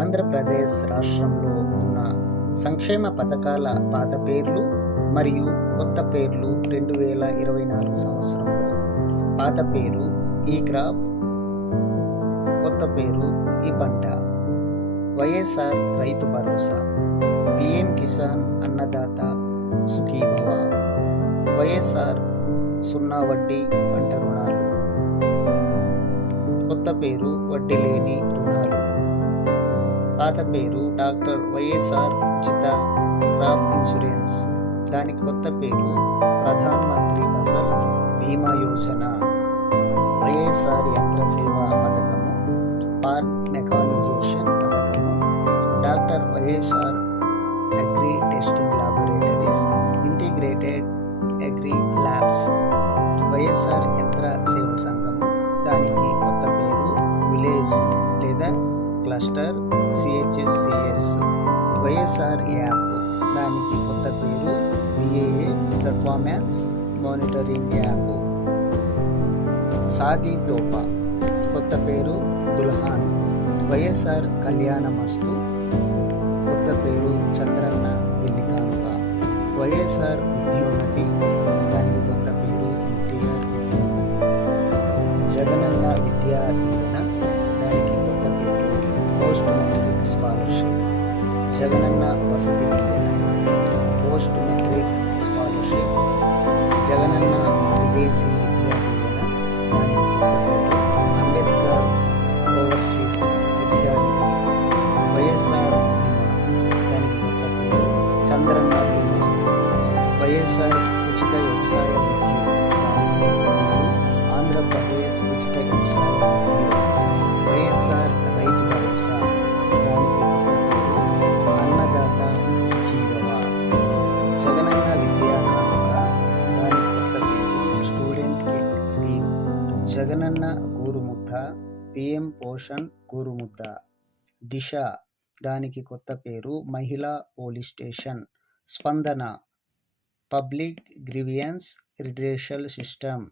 ఆంధ్రప్రదేశ్ రాష్ట్రంలో ఉన్న సంక్షేమ పథకాల పాత పేర్లు మరియు కొత్త పేర్లు రెండు వేల ఇరవై నాలుగు సంవత్సరంలో. పాత పేరు ఈ క్రాప్ కొత్త పేరు ఈ పంట. YSR Rythu Bharosa. PM Kisan Annadata Sukhibhava. YSR Sunna Vaddi పంట రుణాలు. కొత్త పేరు వడ్డీ లేని రుణాలు. పాత పేరు డాక్టర్ వైఎస్ఆర్ ఉచిత క్రాప్ ఇన్సూరెన్స్. దానికి కొత్త పేరు ప్రధాన్ మంత్రి ఫసల్ బీమా యోజన. వైఎస్ఆర్ యంత్ర సేవా పథకము పార్క్ మెకానిజేషన్ పథకము. Doctor YSR agri testing laboratories integrated agri labs. YSR Yantra Seva సంఘము దానికి కొత్త పేరు విలేజ్ లేదా క్లస్టర్ సిహెచ్ఎస్సిఎస్ వైఎస్ఆర్ యాప్ దానికి కొత్త పేరు V A A performance monitoring app సాది తోపా కొత్త పేరు దుల్హాన్. వైఎస్ఆర్ కళ్యాణమస్తు కొత్త పేరు చంద్రన్న వెల్లికానుక వైఎస్ఆర్ ఉద్యోగతి దానికి కొత్త పేరు ఎన్టీఆర్ విద్యోన్నతి జగనన్న విద్యా దీవెన పేరు post metric scholarship Jagananna Vasathi Deevena post metric scholarship Jagananna Videshi Vidya Deevena దానికి కొత్త పేరు Ambedkar overseas Vidyanidhi YSR Bima Jagananna Gorumudda PM Poshan Gorumudda. Disha దానికి కొత్త పేరు మహిళా police station. Spandana public grievance redressal system.